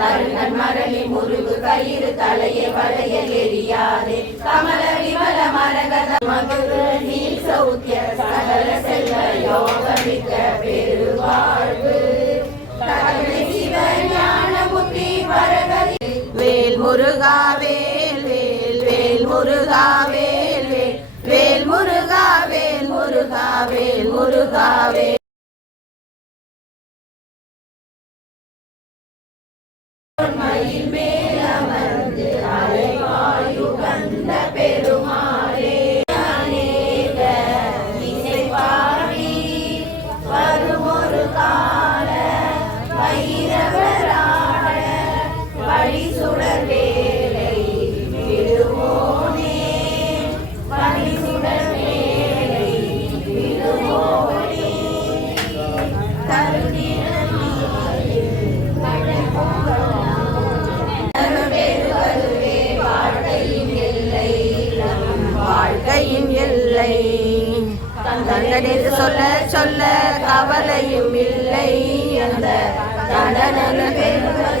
கருங்கன் மரளி முருகு கயிறு தலையை வளைய எரியாதே. கமல விமல மரகத மகுரு நீ சௌக்கிய சகல செல்வ யோகமிக்க பெருவாழ்வு. வேல் முருகா வேல் வேல் வேல் முருகா வேல் வேல். வேல் முருகா வேல் முருகா வேல் முருகா வேல். தண்டனைத்து சொல்ல சொல்ல கவலையும் இல்லை அந்த தண்டனை பெறுவதுவே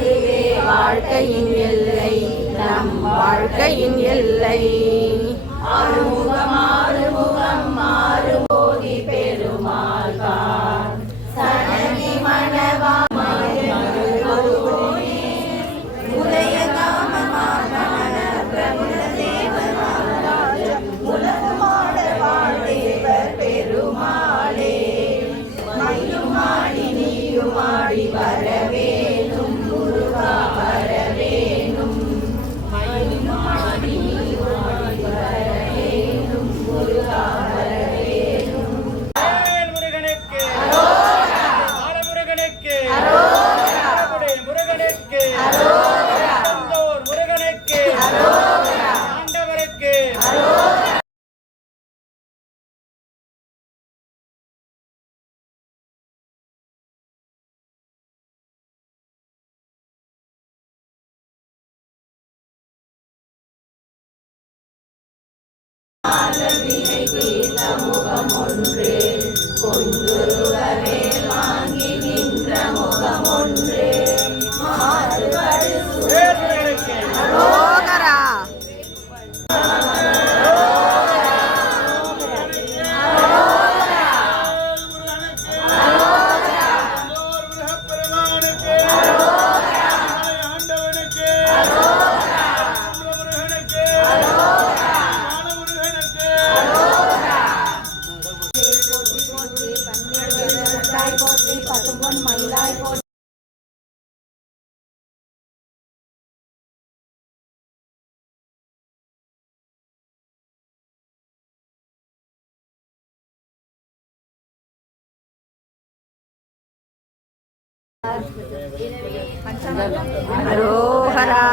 அரோகரா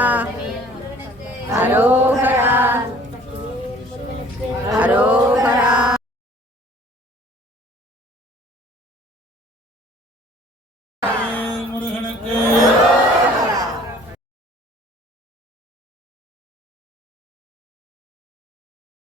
அரோகரா அரோ